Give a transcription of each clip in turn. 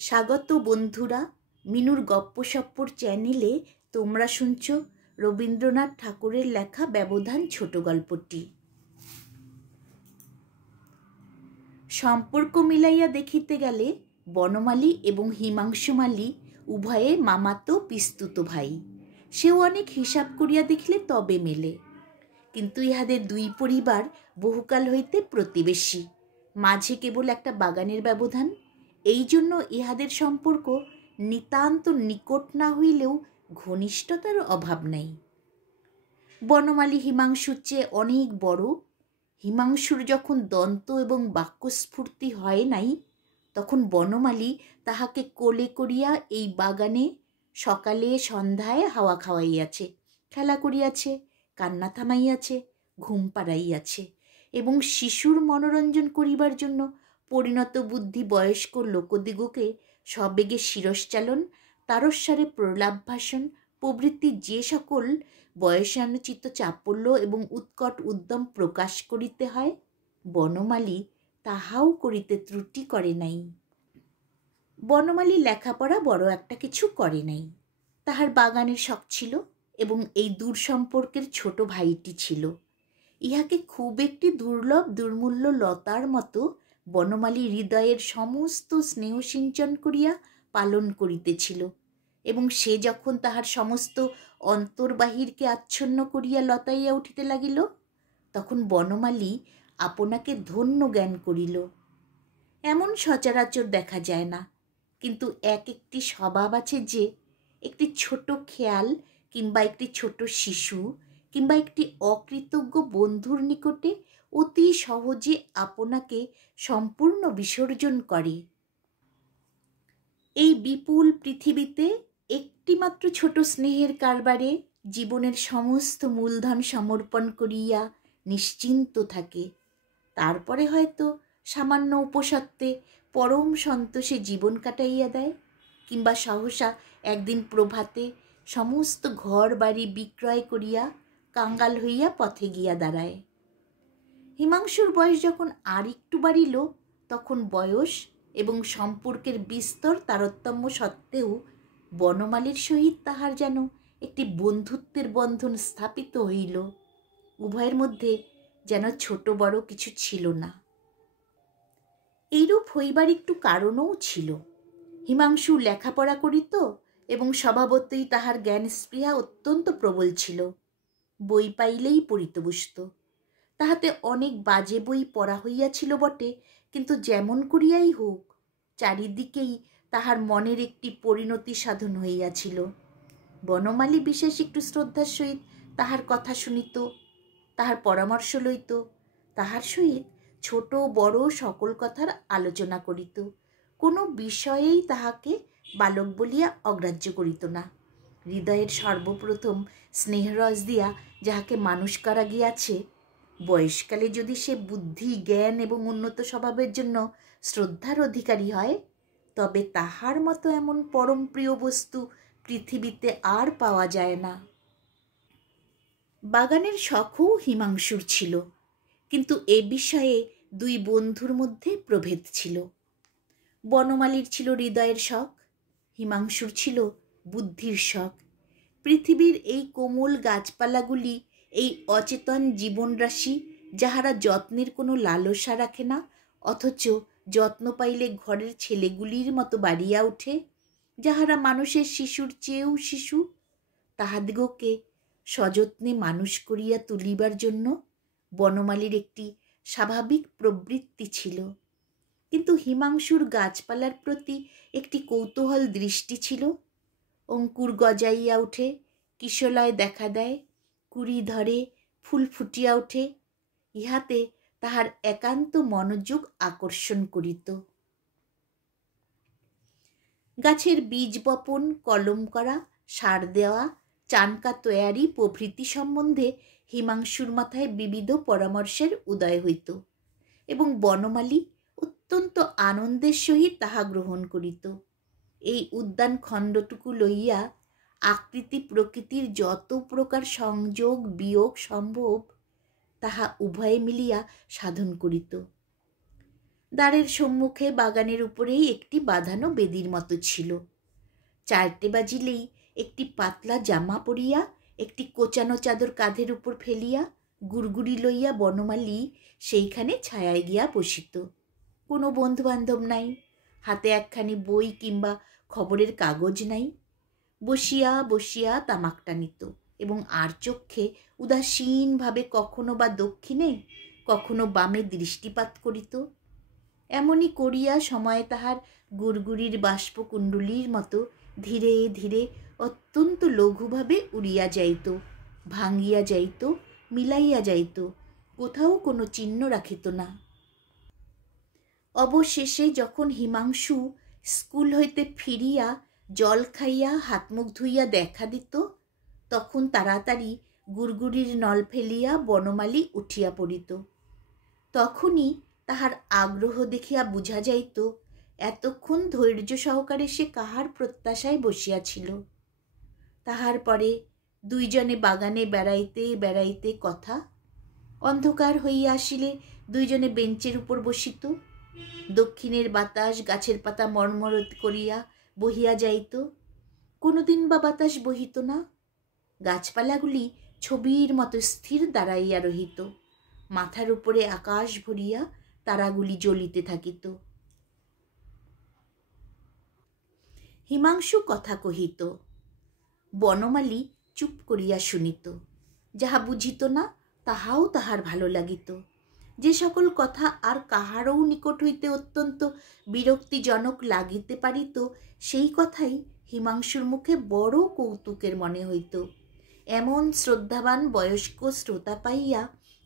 স্বাগত বন্ধুরা, মিনুর গপ্পসপ্পর চ্যানেলে তোমরা শুনছ রবীন্দ্রনাথ ঠাকুরের লেখা ব্যবধান ছোট গল্পটি। সম্পর্ক মিলাইয়া দেখিতে গেলে বনমালী এবং হিমাংশুমালী উভয়ে মামাতো পিস্তুত ভাই। সেও অনেক হিসাব করিয়া দেখিলে তবে মেলে। কিন্তু ইহাদের দুই পরিবার বহুকাল হইতে প্রতিবেশী, মাঝে কেবল একটা বাগানের ব্যবধান। এই জন্য ইহাদের সম্পর্ক নিতান্ত নিকট না হইলেও ঘনিষ্ঠতার অভাব নাই। বনমালী হিমাংশুর চেয়ে অনেক বড়। হিমাংশুর যখন দন্ত এবং বাক্যস্ফূর্তি হয় নাই, তখন বনমালী তাহাকে কোলে করিয়া এই বাগানে সকালে সন্ধ্যায় হাওয়া খাওয়াইয়াছে, খেলা করিয়াছে, কান্না থামাইয়াছে, ঘুম পাড়াইয়াছে এবং শিশুর মনোরঞ্জন করিবার জন্য পরিণত বুদ্ধি বয়স্ক লোকদিগকে সবেগে শিরশ্চালন, তারস্বরে প্রলাপ ভাষণ প্রভৃতি যে সকল বয়সানুচিত চাপল্য এবং উৎকট উদ্যম প্রকাশ করিতে হয়, বনমালী তাহাও করিতে ত্রুটি করে নাই। বনমালী লেখাপড়া বড় একটা কিছু করে নাই। তাহার বাগানের শখ ছিল এবং এই দূর সম্পর্কের ছোট ভাইটি ছিল। ইহাকে খুব একটি দুর্লভ দুর্মূল্য লতার মতো বনমালী হৃদয়ের সমস্ত স্নেহ সিঞ্চন করিয়া পালন করিতেছিল এবং সে যখন তাহার সমস্ত অন্তর্বাহিরকে আচ্ছন্ন করিয়া লতাইয়া উঠিতে লাগিল, তখন বনমালী আপনাকে ধন্য জ্ঞান করিল। এমন সচরাচর দেখা যায় না, কিন্তু এক একটি স্বভাব আছে যে একটি ছোট খেয়াল কিংবা একটি ছোট শিশু কিংবা একটি অকৃতজ্ঞ বন্ধুর নিকটে অতি সহজে আপনাকে সম্পূর্ণ বিসর্জন করে। এই বিপুল পৃথিবীতে একটিমাত্র ছোট স্নেহের কারবারে জীবনের সমস্ত মূলধন সমর্পণ করিয়া নিশ্চিন্ত থাকে। তারপরে হয়তো সামান্য উপসত্ত্বে পরম সন্তোষে জীবন কাটাইয়া দেয়, কিংবা সহসা একদিন প্রভাতে সমস্ত ঘর বাড়ি বিক্রয় করিয়া কাঙ্গাল হইয়া পথে গিয়া দাঁড়ায়। হিমাংশুর বয়স যখন আর একটু বাড়িল, তখন বয়স এবং সম্পর্কের বিস্তর তারতম্য সত্ত্বেও বনমালীর সহিত তাহার যেন একটি বন্ধুত্বের বন্ধন স্থাপিত হইল। উভয়ের মধ্যে যেন ছোট বড় কিছু ছিল না। এইরূপ হইবার একটু কারণও ছিল। হিমাংশু লেখাপড়া করিত এবং স্বভাবতই তাহার জ্ঞান স্পৃহা অত্যন্ত প্রবল ছিল। বই পাইলেই পড়িতে বসত। তাহাতে অনেক বাজে বই পড়া হইয়াছিল বটে, কিন্তু যেমন করিয়াই হোক চারিদিকেই তাহার মনের একটি পরিণতি সাধন হইয়াছিল। বনমালী বিশেষ একটু শ্রদ্ধার সহিত তাহার কথা শুনিত, তাহার পরামর্শ লইত, তাহার সহিত ছোট বড় সকল কথার আলোচনা করিত। কোনো বিষয়েই তাহাকে বালক বলিয়া অগ্রাহ্য করিত না। হৃদয়ের সর্বপ্রথম স্নেহরস দিয়া যাহাকে মানুষ করা গিয়াছে, বয়সকালে যদি সে বুদ্ধি জ্ঞান এবং উন্নত স্বভাবের জন্য শ্রদ্ধার অধিকারী হয়, তবে তাহার মতো এমন পরম প্রিয় বস্তু পৃথিবীতে আর পাওয়া যায় না। বাগানের শখও হিমাংশুর ছিল, কিন্তু এ বিষয়ে দুই বন্ধুর মধ্যে প্রভেদ ছিল। বনমালীর ছিল হৃদয়ের শখ, হিমাংশুর ছিল বুদ্ধির শখ। পৃথিবীর এই কোমল গাছপালাগুলি, এই অচেতন জীবনরাশি, যাহারা যত্নের কোনো লালসা রাখে না, অথচ যত্ন পাইলে ঘরের ছেলেগুলির মতো বাড়িয়া ওঠে, যাহারা মানুষের শিশুর চেয়েও শিশু, তাহাদিগকে সযত্নে মানুষ করিয়া তুলিবার জন্য বনমালীর একটি স্বাভাবিক প্রবৃত্তি ছিল। কিন্তু হিমাংশুর গাছপালার প্রতি একটি কৌতূহল দৃষ্টি ছিল। অঙ্কুর গজাইয়া ওঠে, কিশলয় দেখা দেয়, কুড়ি ধরে, ফুল ফুটিয়া ওঠে, ইহাতে তাহার একান্ত মনোযোগ আকর্ষণ করিত। গাছের বীজ বপন, কলম করা, সার দেওয়া, চানকা তৈয়ারি প্রভৃতি সম্বন্ধে হিমাংশুর মাথায় বিবিধ পরামর্শের উদয় হইত এবং বনমালী অত্যন্ত আনন্দের সহিত তাহা গ্রহণ করিত। এই উদ্যান খণ্ডটুকু লইয়া আকৃতি প্রকৃতির যত প্রকার সংযোগ বিয়োগ সম্ভব, তাহা উভয়ে মিলিয়া সাধন করিত। দ্বারের সম্মুখে বাগানের উপরেই একটি বাঁধানো বেদির মতো ছিল। 4টে বাজিলেই একটি পাতলা জামা পরিয়া, একটি কোচানো চাদর কাঁধের উপর ফেলিয়া, গুড়গুড়ি লইয়া বনমালী সেইখানে ছায়ায় গিয়া বসিত। কোনো বন্ধুবান্ধব নাই, হাতে একখানি বই কিংবা খবরের কাগজ নাই। বসিয়া বসিয়া তামাক টানিত এবং আর চক্ষে উদাসীনভাবে কখনো বা দক্ষিণে কখনো বামে দৃষ্টিপাত করিত। এমনি করিয়া সময়ে তাহার গুড়গুড়ির বাষ্পকুণ্ডলীর মতো ধীরে ধীরে অত্যন্ত লঘুভাবে উড়িয়া যাইত, ভাঙ্গিয়া যাইত, মিলাইয়া যাইত, কোথাও কোনো চিহ্ন রাখিত না। অবশেষে যখন হিমাংশু স্কুল হইতে ফিরিয়া জল খাইয়া হাত মুখ ধুইয়া দেখা দিত, তখন তাড়াতাড়ি গুড়গুড়ির নল ফেলিয়া বনমালী উঠিয়া পড়িত। তখনই তাহার আগ্রহ দেখিয়া বুঝা যাইত এতক্ষণ ধৈর্য সহকারে সে কাহার প্রত্যাশায় বসিয়াছিল। তাহার পরে দুইজনে বাগানে বেড়াইতে বেড়াইতে কথা। অন্ধকার হইয়া আসিলে দুইজনে বেঞ্চের উপর বসিত। দক্ষিণের বাতাস গাছের পাতা মরমর করিয়া বহিয়া যাইত, কোনোদিন বা বাতাস বহিত না। গাছপালাগুলি ছবির মতো স্থির দাঁড়াইয়া রহিত, মাথার উপরে আকাশ ভরিয়া তারাগুলি জ্বলিতে থাকিত। হিমাংশু কথা কহিত, বনমালী চুপ করিয়া শুনিত। যাহা বুঝিত না তাহাও তাহার ভালো লাগিত। যে সকল কথা আর কাহারও নিকট হইতে অত্যন্ত বিরক্তিজনক লাগিতে পারিত, সেই কথাই হিমাংশুর মুখে বড় কৌতুকের মনে হইত। এমন শ্রদ্ধাবান বয়স্ক শ্রোতা পাইয়া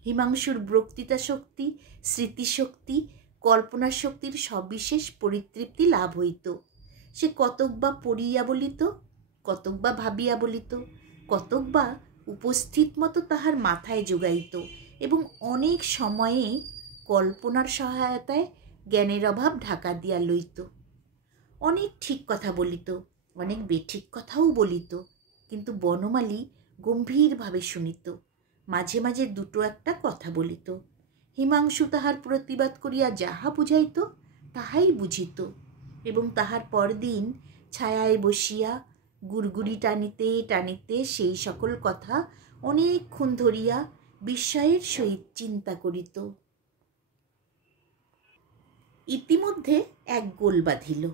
হিমাংশুর বক্তৃতা শক্তি, স্মৃতিশক্তি, কল্পনা শক্তির সবিশেষ পরিতৃপ্তি লাভ হইত। সে কতক বা পড়িয়া বলিত, কতক বা ভাবিয়া বলিত, কতক বা উপস্থিত মতো তাহার মাথায় যোগাইত এবং অনেক সময়ে কল্পনার সহায়তায় জ্ঞানের অভাব ঢাকা দিয়া লইত। অনেক ঠিক কথা বলিত, অনেক বেঠিক কথাও বলিত, কিন্তু বনমালী গম্ভীরভাবে শুনিত, মাঝে মাঝে দুটো একটা কথা বলিত। হিমাংশু তাহার প্রতিবাদ করিয়া যাহা বুঝাইত তাহাই বুঝিত এবং তাহার পরদিন ছায়ায় বসিয়া গুড়গুড়ি টানিতে টানিতে সেই সকল কথা অনেকক্ষণ ধরিয়া বিস্ময়ের সহিত চিন্তা করিত। ইতিমধ্যে এক গোল বাঁধিল।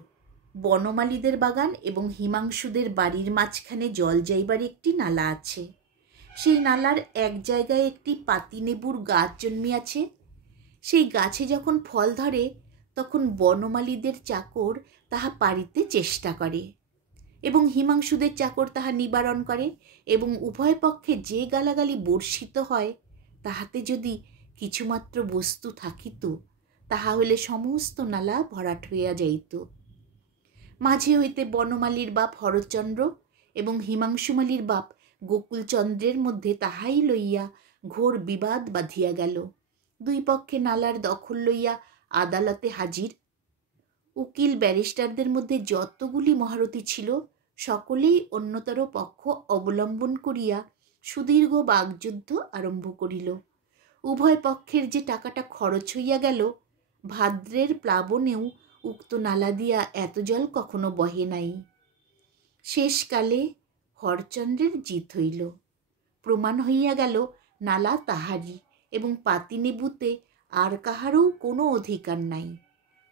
বনমালীদের বাগান এবং হিমাংশুদের বাড়ির মাঝখানে জল যাইবার একটি নালা আছে। সেই নালার এক জায়গায় একটি পাতিনেবুর গাছ জন্মিয়াছে। সেই গাছে যখন ফল ধরে তখন বনমালীদের চাকর তাহা পাড়িতে চেষ্টা করে এবং হিমাংশুদের চাকর তাহা নিবারণ করে, এবং উভয় পক্ষে যে গালাগালি বর্ষিত হয় তাহাতে যদি কিছুমাত্র বস্তু থাকিত তাহা হইলে সমস্ত নালা ভরাট হইয়া যাইত। মাঝে হইতে বনমালীর বাপ হরচন্দ্র এবং হিমাংশুমালীর বাপ গোকুলচন্দ্রের মধ্যে তাহাই লইয়া ঘোর বিবাদ বাঁধিয়া গেল। দুই পক্ষে নালার দখল লইয়া আদালতে হাজির। উকিল ব্যারিস্টারদের মধ্যে যতগুলি মহারথী ছিল সকলেই অন্যতর পক্ষ অবলম্বন করিয়া সুদীর্ঘ বাগযুদ্ধ আরম্ভ করিল। উভয় পক্ষের যে টাকাটা খরচ হইয়া গেল, ভাদ্রের প্লাবনেও উক্ত নালা দিয়া এত জল কখনো বহে নাই। শেষকালে হরচন্দ্রের জিত হইল। প্রমাণ হইয়া গেল নালা তাহারই এবং পাতিনেবুতে আর কাহারও কোনো অধিকার নাই।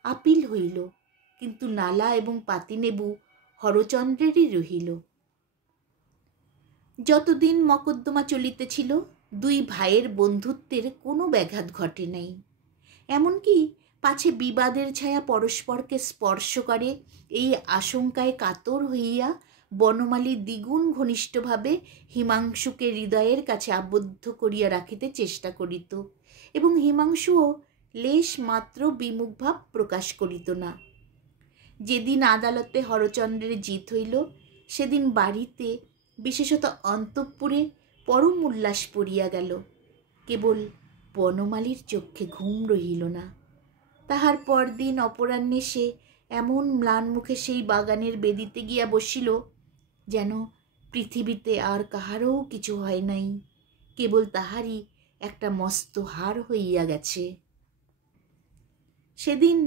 আপিল হইল, কিন্তু নালা এবং পাতিনেবু হরচন্দ্রেরই রহিল। যতদিন মকদ্দমা চলিতেছিল দুই ভাইয়ের বন্ধুত্বের কোনো ব্যাঘাত ঘটে নাই। এমনকি পাছে বিবাদের ছায়া পরস্পরকে স্পর্শ করে এই আশঙ্কায় কাতর হইয়া বনমালী দ্বিগুণ ঘনিষ্ঠভাবে হিমাংশুকে হৃদয়ের কাছে আবদ্ধ করিয়া রাখিতে চেষ্টা করিত এবং হিমাংশুও লেশ মাত্র বিমুখভাব প্রকাশ করিত না। যেদিন আদালতে হরচন্দ্রের জিত হইল সেদিন বাড়িতে, বিশেষত অন্তঃপুরে পরম উল্লাস পড়িয়া গেল। কেবল বনমালীর চক্ষে ঘুম রহিল না। তাহার পরদিন অপরাহ্নে সে এমন ম্লান মুখে সেই বাগানের বেদিতে গিয়া বসিল যেন পৃথিবীতে আর কাহারও কিছু হয় নাই, কেবল তাহারই একটা মস্ত হার হইয়া গেছে। সেদিন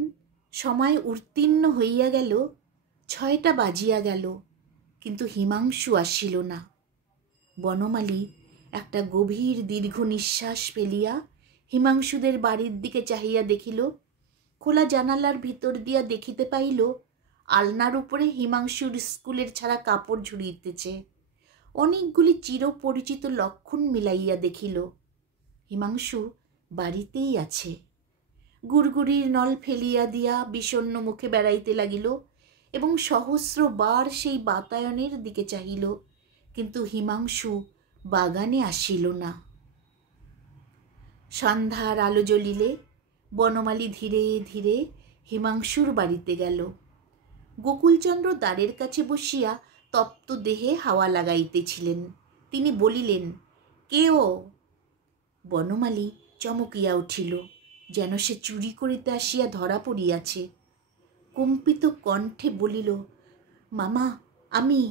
সময় উত্তীর্ণ হইয়া গেল, 6টা বাজিয়া গেল, কিন্তু হিমাংশু আসিল না। বনমালী একটা গভীর দীর্ঘ নিঃশ্বাস ফেলিয়া হিমাংশুদের বাড়ির দিকে চাহিয়া দেখিল। খোলা জানালার ভিতর দিয়া দেখিতে পাইল আলনার উপরে হিমাংশুর স্কুলের ছাড়া কাপড় ঝুলিতেছে। অনেকগুলি চিরপরিচিত লক্ষণ মিলাইয়া দেখিল হিমাংশু বাড়িতেই আছে। গুড়গুড়ির নল ফেলিয়া দিয়া বিষণ্ণ মুখে বেড়াইতে লাগিল এবং সহস্রবার সেই বাতায়নের দিকে চাহিল, কিন্তু হিমাংশু বাগানে আসিল না। সন্ধ্যার আলো জ্বলিলে বনমালী ধীরে ধীরে হিমাংশুর বাড়িতে গেল। গোকুলচন্দ্র দ্বারের কাছে বসিয়া তপ্ত দেহে হাওয়া লাগাইতেছিলেন। তিনি বলিলেন, কে ও? বনমালী চমকিয়া উঠিল, যেন সে চুরি করিতে আসিয়া ধরা পড়িয়াছে। কম্পিত কণ্ঠে বলিল, মামা, আমি।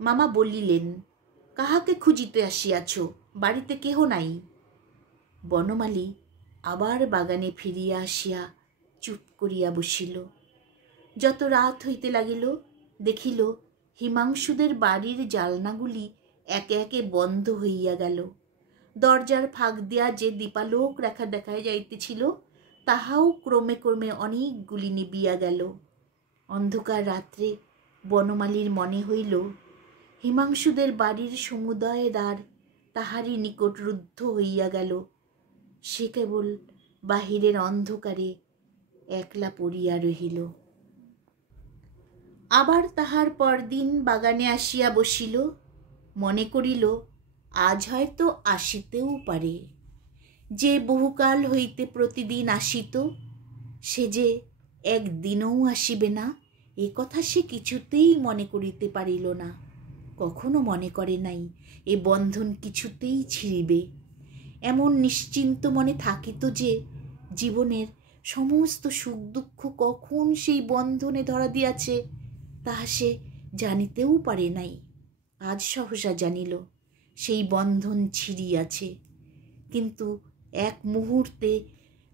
মামা বলিলেন, কাহাকে খুঁজিতে আসিয়াছ? বাড়িতে কেহ নাই। বনমালী আবার বাগানে ফিরিয়া আসিয়া চুপ করিয়া বসিল। যত রাত হইতে লাগিল দেখিল হিমাংশুদের বাড়ির জালনাগুলি একে একে বন্ধ হইয়া গেল। দরজার ফাঁক দিয়া যে দীপালোক রেখা দেখা যাইতেছিল তাহাও ক্রমে ক্রমে অনেকগুলি নিবিয়া গেল। অন্ধকার রাত্রে বনমালীর মনে হইল হিমাংশুদের বাড়ির সমুদয় দ্বার তাহারই নিকট রুদ্ধ হইয়া গেল। সে কেবল বাহিরের অন্ধকারে একলা পড়িয়া রহিল। আবার তাহার পরদিন বাগানে আসিয়া বসিল। মনে করিল আজ হয়তো আসিতেও পারে। যে বহুকাল হইতে প্রতিদিন আসিত সে যে একদিনও আসিবে না, এ কথা সে কিছুতেই মনে করিতে পারিল না। কখনো মনে করে নাই এ বন্ধন কিছুতেই ছিঁড়িবে। এমন নিশ্চিন্ত মনে থাকিত যে জীবনের সমস্ত সুখ দুঃখ কখন সেই বন্ধনে ধরা দিয়াছে তাহা সে জানিতেও পারে নাই। আজ সহসা জানিল সেই বন্ধন ছিঁড়িয়াছে, কিন্তু এক মুহূর্তে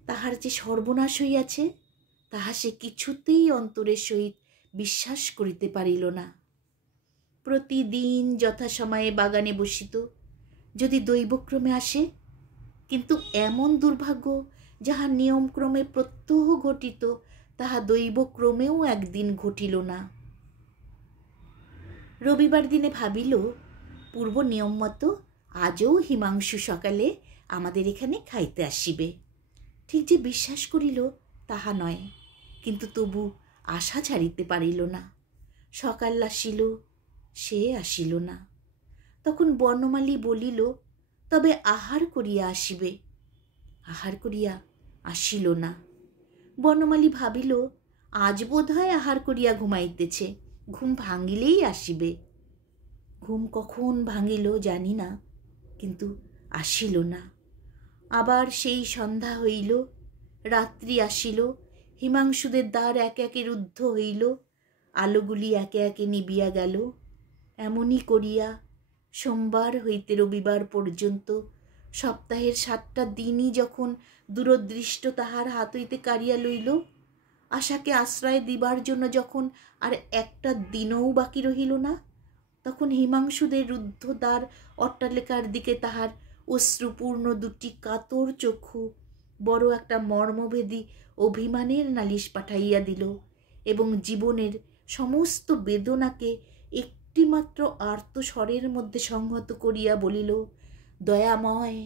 তাহার যে সর্বনাশ হইয়াছে তাহা সে কিছুতেই অন্তরের সহিত বিশ্বাস করিতে পারিল না। প্রতিদিন যথাসময়ে বাগানে বসিত, যদি দৈবক্রমে আসে, কিন্তু এমন দুর্ভাগ্য যাহা নিয়মক্রমে প্রত্যহ ঘটিত তাহা দৈবক্রমেও একদিন ঘটিল না। রবিবার দিনে ভাবিল পূর্ব নিয়ম মতো আজও হিমাংশু সকালে আমাদের এখানে খাইতে আসিবে। ঠিক যে বিশ্বাস করিল তাহা নয়, কিন্তু তবু আশা ছাড়িতে পারিল না। সকাল আসিল, সে আসিল না। তখন বনমালী বলিল, তবে আহার করিয়া আসিবে। আহার করিয়া আসিল না। বনমালী ভাবিল আজ বোধ হয় আহার করিয়া ঘুমাইতেছে, ঘুম ভাঙিলেই আসিবে। ঘুম কখন ভাঙিল জানি না, কিন্তু আসিল না। আবার সেই সন্ধ্যা হইল, রাত্রি আসিল, হিমাংশুদের দ্বার একে একে রুদ্ধ হইল, আলোগুলি একে একে নিবিয়া গেল। এমনই করিয়া সোমবার হইতে রবিবার পর্যন্ত সপ্তাহের 7টা দিনই যখন দূরদৃষ্ট তাহার হাত হইতে কাড়িয়া লইল, আশাকে আশ্রয় দিবার জন্য যখন আর একটা দিনও বাকি রহিল না, তখন হিমাংশুদের রুদ্ধ দ্বার অট্টালিকার দিকে তাহার অশ্রুপূর্ণ দুটি কাতর চক্ষু বড় একটা মর্মভেদী অভিমানের নালিশ পাঠাইয়া দিল এবং জীবনের সমস্ত বেদনাকে একটিমাত্র আর্তস্বরের মধ্যে সংহত করিয়া বলিল, দয়াময়,